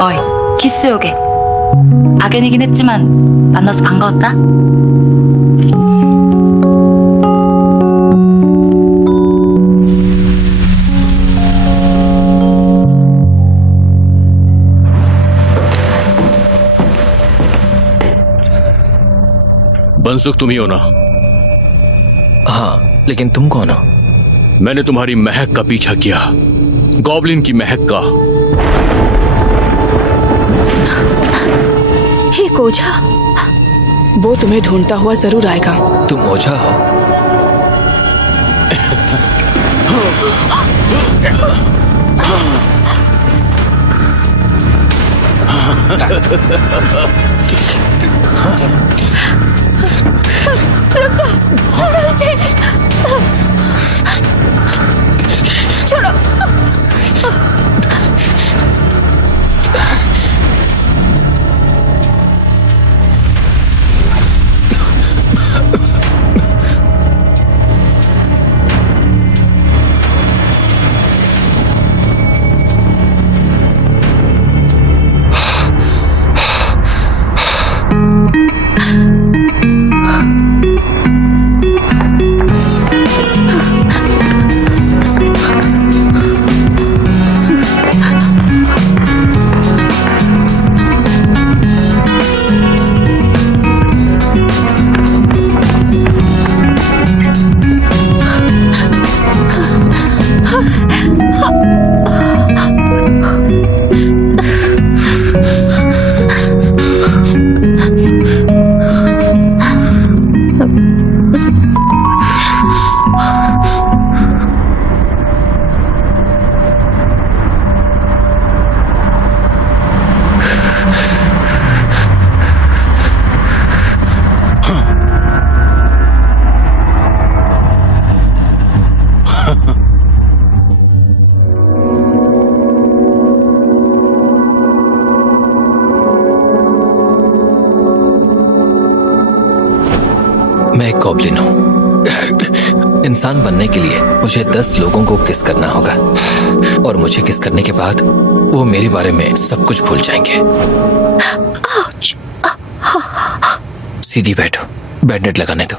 어이, 키스 오게. 악연이긴 했지만 만나서 반가웠다. बनसुख तुम ही हो ना? हाँ, लेकिन तुम कौन हो? मैंने तुम्हारी महक का पीछा किया, गॉब्लिन की महक का। एक ओझा, वो तुम्हें ढूंढता हुआ जरूर आएगा। तुम ओझा हो? रुक जाओ, छोड़ो इसे, छोड़ो। मैं एक गॉब्लिन हूँ। इंसान बनने के लिए मुझे 10 लोगों को किस करना होगा, और मुझे किस करने के बाद वो मेरे बारे में सब कुछ भूल जाएंगे। सीधी बैठो, बैंडेड लगाने दो।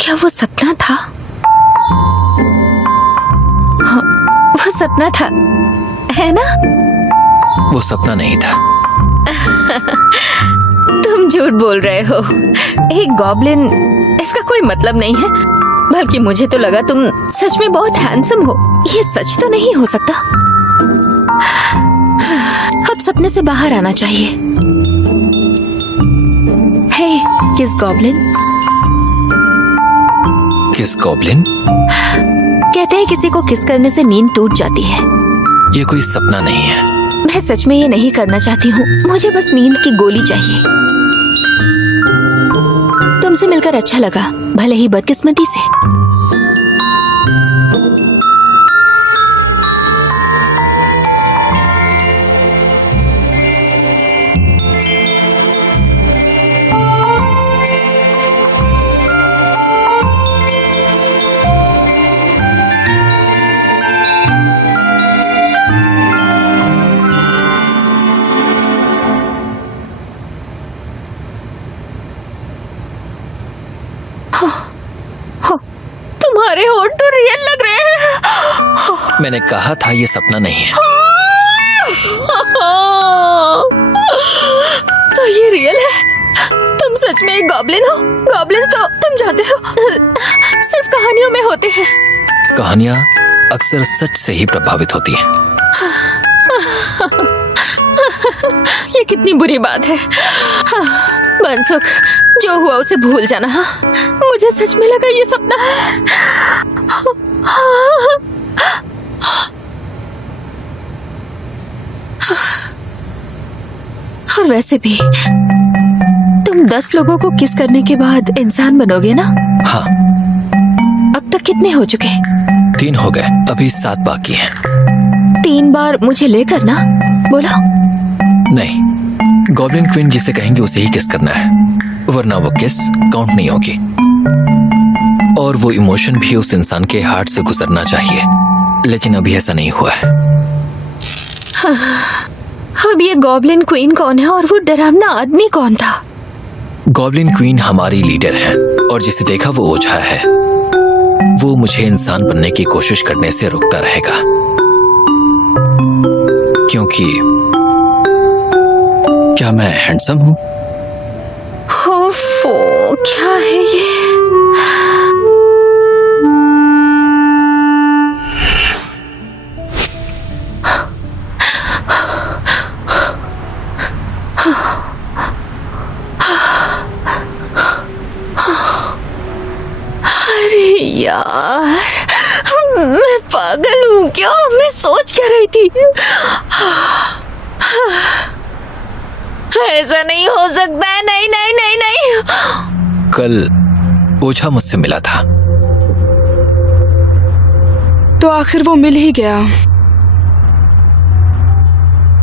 क्या वो सपना था? हाँ, वो सपना था, है ना? वो सपना नहीं था। तुम झूठ बोल रहे हो। एक गॉब्लिन, इसका कोई मतलब नहीं है। बल्कि मुझे तो लगा तुम सच में बहुत हैंडसम हो। ये सच तो नहीं हो सकता। अब सपने से बाहर आना चाहिए। हे, किस गॉब्लिन? किस गॉब्लिन? कहते हैं किसी को किस करने से नींद टूट जाती है। ये कोई सपना नहीं है। मैं सच में ये नहीं करना चाहती हूँ। मुझे बस नींद की गोली चाहिए। तुमसे मिलकर अच्छा लगा, भले ही बदकिस्मती से। तुम्हारे होठ तो रियल लग रहे हैं। मैंने कहा था ये सपना नहीं है। तो ये रियल है। तुम सच में एक गॉब्लिन हो। गॉब्लिन्स तो तुम जानते हो सिर्फ कहानियों में होते हैं। कहानियां अक्सर सच से ही प्रभावित होती हैं। ये कितनी बुरी बात है। बनसुख, जो हुआ उसे भूल जाना। मुझे सच में लगा ये सपना है। और वैसे भी तुम 10 लोगों को किस करने के बाद इंसान बनोगे ना? हाँ। अब तक कितने हो चुके? 3 हो गए, अभी 7 बाकी हैं। 3 बार मुझे लेकर ना? बोलो। नहीं, गॉब्लिन क्वीन जिसे कहेंगे उसे ही किस करना है, वरना वो किस काउंट नहीं होगी। और वो इमोशन भी उस इंसान के हार्ट से गुजरना चाहिए लेकिन अभी ऐसा नहीं हुआ है। अब ये गॉब्लिन क्वीन कौन है और वो डरावना आदमी कौन था? गॉब्लिन क्वीन हमारी लीडर है और जिसे देखा वो ओझा है। वो मुझे इंसान बनने की कोशिश करने से रोकता रहेगा, क्योंकि क्या मैं हैंडसम हूं? ओफो, क्या है ये? अरे यार, मैं पागल हूँ क्या? मैं सोच क्या रही थी? ऐसा नहीं हो सकता है। नहीं नहीं नहीं नहीं। कल ओझा मुझसे मिला था। तो आखिर वो मिल ही गया।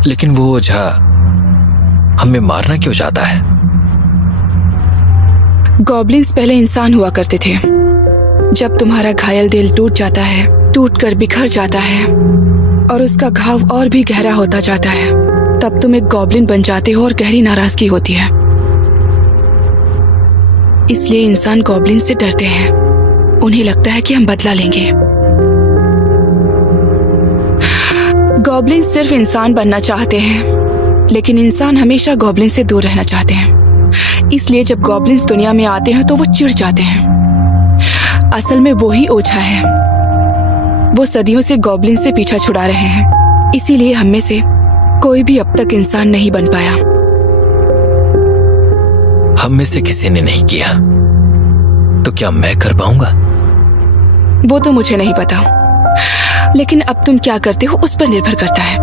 लेकिन वो ओझा हमें मारना क्यों चाहता है? गॉब्लिन्स पहले इंसान हुआ करते थे। जब तुम्हारा घायल दिल टूट जाता है, टूटकर बिखर जाता है और उसका घाव और भी गहरा होता जाता है, तब तुम एक गॉब्लिन बन जाते हो और गहरी नाराजगी होती है। इसलिए इंसान गॉब्लिन से डरते हैं। उन्हें लगता है कि हम बदला लेंगे। गॉब्लिन सिर्फ इंसान बनना चाहते हैं, लेकिन इंसान हमेशा गॉब्लिन से दूर रहना चाहते हैं। इसलिए जब गॉब्लिन्स दुनिया में आते हैं तो वो चिढ़ जाते हैं। असल में वो ही ओझा है। वो सदियों से गॉब्लिन से पीछा छुड़ा रहे हैं। इसीलिए हम में से कोई भी अब तक इंसान नहीं बन पाया। हम में से किसी ने नहीं किया, तो क्या मैं कर पाऊंगा? वो तो मुझे नहीं पता, लेकिन अब तुम क्या करते हो उस पर निर्भर करता है।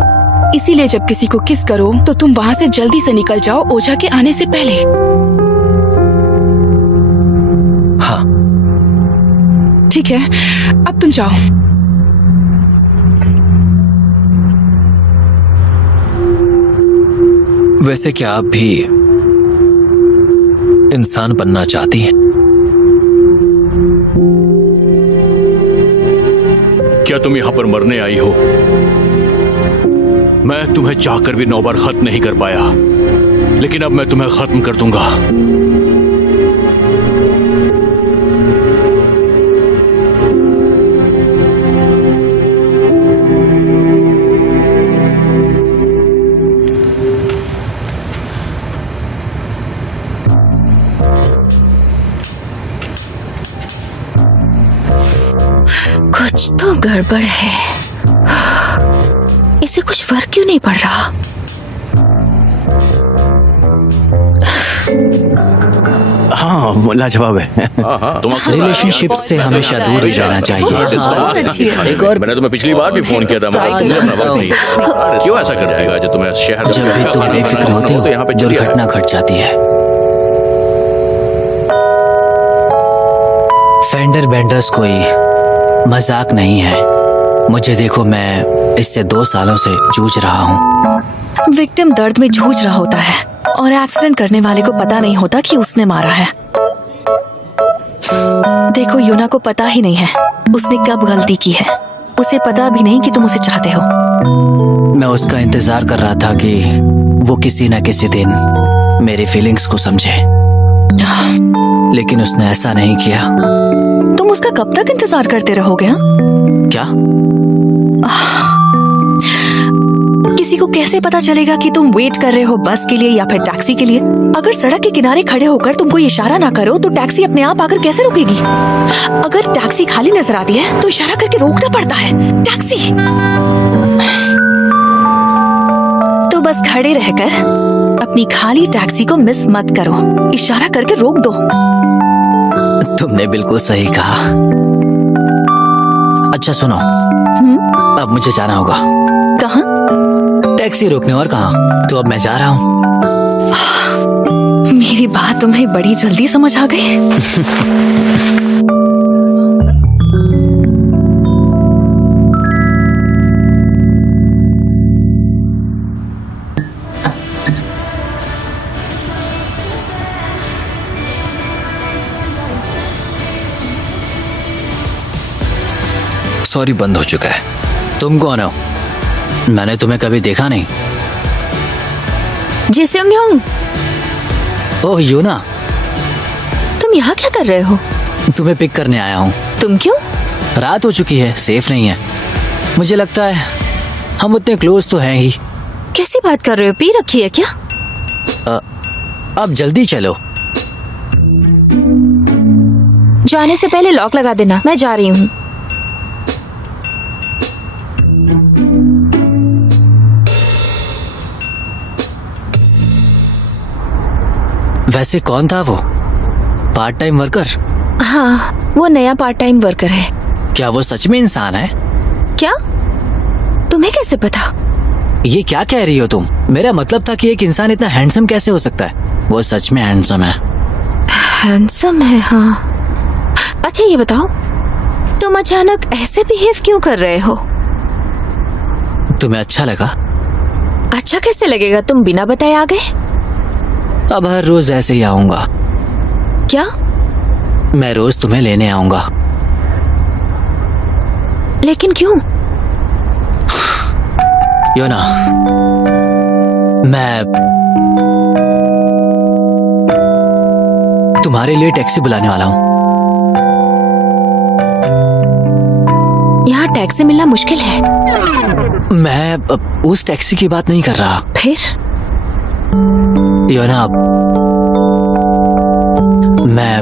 इसीलिए जब किसी को किस करो तो तुम वहां से जल्दी से निकल जाओ, ओझा के आने से पहले। हाँ ठीक है, अब तुम जाओ। वैसे क्या आप भी इंसान बनना चाहती हैं? क्या तुम यहां पर मरने आई हो? मैं तुम्हें चाहकर भी 9 बार खत्म नहीं कर पाया, लेकिन अब मैं तुम्हें खत्म कर दूंगा। कुछ तो गड़बड़ है। इसे कुछ फर्क क्यों नहीं पड़ रहा? हाँ, लाजवाब है। रिलेशनशिप से हमेशा दूर ही रहना चाहिए। एक और मैंने तुम्हें पिछली बार भी फोन किया था, मगर तुमने अपना वक्त नहीं दिया। क्यों ऐसा कर देगा? जो तुम्हें शहर में जब भी तुम बेफिक्र होते हो, यहाँ पे दुर्घटना घट जाती है। फेंडर बेंडर्स कोई मजाक नहीं है। मुझे देखो, मैं इससे 2 सालों से जूझ रहा हूँ। विक्टिम दर्द में जूझ रहा होता है और एक्सीडेंट करने वाले को पता नहीं होता कि उसने मारा है। देखो, यूना को पता ही नहीं है उसने कब गलती की है। उसे पता भी नहीं कि तुम उसे चाहते हो। मैं उसका इंतजार कर रहा था कि वो किसी न किसी दिन मेरी फीलिंग्स को समझे, लेकिन उसने ऐसा नहीं किया। तुम उसका कब तक इंतजार करते रहोगे? हाँ? क्या? किसी को कैसे पता चलेगा कि तुम वेट कर रहे हो बस के लिए या फिर टैक्सी के लिए? अगर सड़क के किनारे खड़े होकर तुम कोई इशारा ना करो तो टैक्सी अपने आप आकर कैसे रुकेगी? अगर टैक्सी खाली नजर आती है तो इशारा करके रोकना पड़ता है। टैक्सी तो बस खड़े रहकर अपनी खाली टैक्सी को मिस मत करो, इशारा करके रोक दो। तुमने बिल्कुल सही कहा। अच्छा सुनो, अब मुझे जाना होगा। कहाँ? टैक्सी रोकने। और कहाँ? तो अब मैं जा रहा हूँ। मेरी बात तुम्हें बड़ी जल्दी समझ आ गई। सॉरी, बंद हो चुका है। तुम कौन हो? मैंने तुम्हें कभी देखा नहीं। जी सेंगयोंग, ओह यूना, तुम यहाँ क्या कर रहे हो? तुम्हें पिक करने आया हूँ। तुम क्यों? रात हो चुकी है, सेफ नहीं है। मुझे लगता है हम उतने क्लोज तो हैं ही। कैसी बात कर रहे हो? पी रखी है क्या? अब जल्दी चलो। जाने से पहले लॉक लगा देना, मैं जा रही हूँ। वैसे कौन था वो? Part time worker? हाँ, वो नया पार्ट टाइम वर्कर है। क्या वो सच में इंसान है? क्या? तुम्हें कैसे पता? ये क्या कह रही हो तुम? मेरा मतलब था कि एक इंसान इतना हैंडसम कैसे हो सकता है? वो सच में हैंडसम है। हैंडसम है, हाँ। अच्छा ये बताओ, तुम अचानक ऐसे बिहेव क्यों कर रहे हो? तुम्हें अच्छा लगा? अच्छा कैसे लगेगा? तुम बिना बताए आ गए। अब हर रोज ऐसे ही आऊंगा। क्या? मैं रोज तुम्हें लेने आऊंगा। लेकिन क्यों? योना, मैं तुम्हारे लिए टैक्सी बुलाने वाला हूँ। यहाँ टैक्सी मिलना मुश्किल है। मैं उस टैक्सी की बात नहीं कर रहा। फिर? योना, मैं